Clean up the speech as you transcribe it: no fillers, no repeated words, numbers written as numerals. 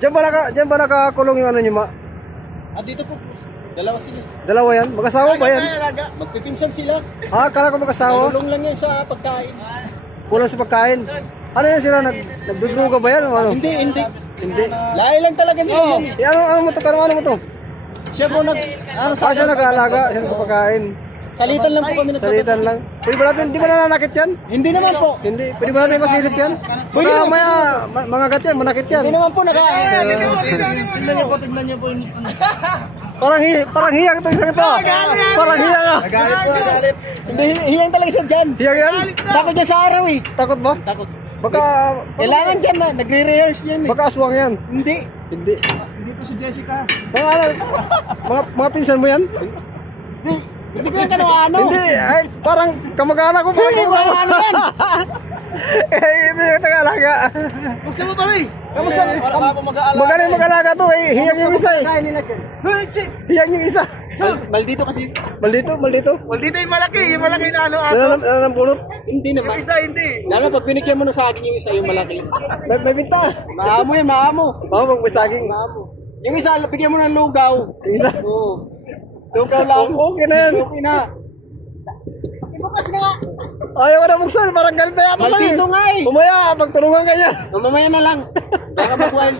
Diyan ba nakakulong yung ano nyo, ma? Dito po. Dalawa sila. Dalawa yan? Mag-asawa ba yan? Magpipinsan sila. Akala ko mag-asawa. Nalulong lang yan sa pagkain. Kulang sa pagkain. Ano yan sila? Nagdudruga ba yan o ano? Hindi. Hindi. Lahi lang talaga nila yan. Ano mo to? Ano mo to? Siya po Siya nag-aalaga. Siya nagpapakain. Salitan lang po kami Salitan lang. Pwede ba natin, di ba nananakit yan? Hindi naman po. Hindi. Pwede ba natin masilip yan? Baka maya, mangagat yan, manakit yan. Hindi naman po Tignan niyo po. Parang hiyang itong isang ito. Parang hiyang ah. Nagalit. Hindi, hiyang talaga siya dyan. Hiyang yan? Takot niya sa araw eh. Takot ba? Takot. Baka, Kailangan dyan na, nagre-rehearse yan eh. baka aswang yan. Hindi. Hindi. Dito si Jessica. Mga pinsan mo yan? Hindi ko yung ano. Hindi, ay, parang kamag-anak ko. Hindi ko ano yan. Hindi yung tagalaga. Buksan mo pa rin. Kamusta? Wala pa ako mag-aalala. Magkano yung mag-alaga to eh. Hiyang yung isa eh. Hiyang yung isa. Maldito kasi. Maldito. Dito yung malaki na ano aso. Ano ng bunot? Hindi naman. Isa hindi. Lalo pag binigyan mo na sa akin yung isa, yung malaki. May binta. Maamo yan, maamo. Oo, pag may saging. Maamo. Yung isa, bigyan mo ng lugaw. Yung isa. Oo. Lugaw lang. Okay na yan. Okay na. Ibukas nga. Ayaw ka na buksan. Parang ganito yata sa'yo. Maldito nga eh. Umaya, pagtulungan ka niya. Mamaya na lang. Baka mag-wild.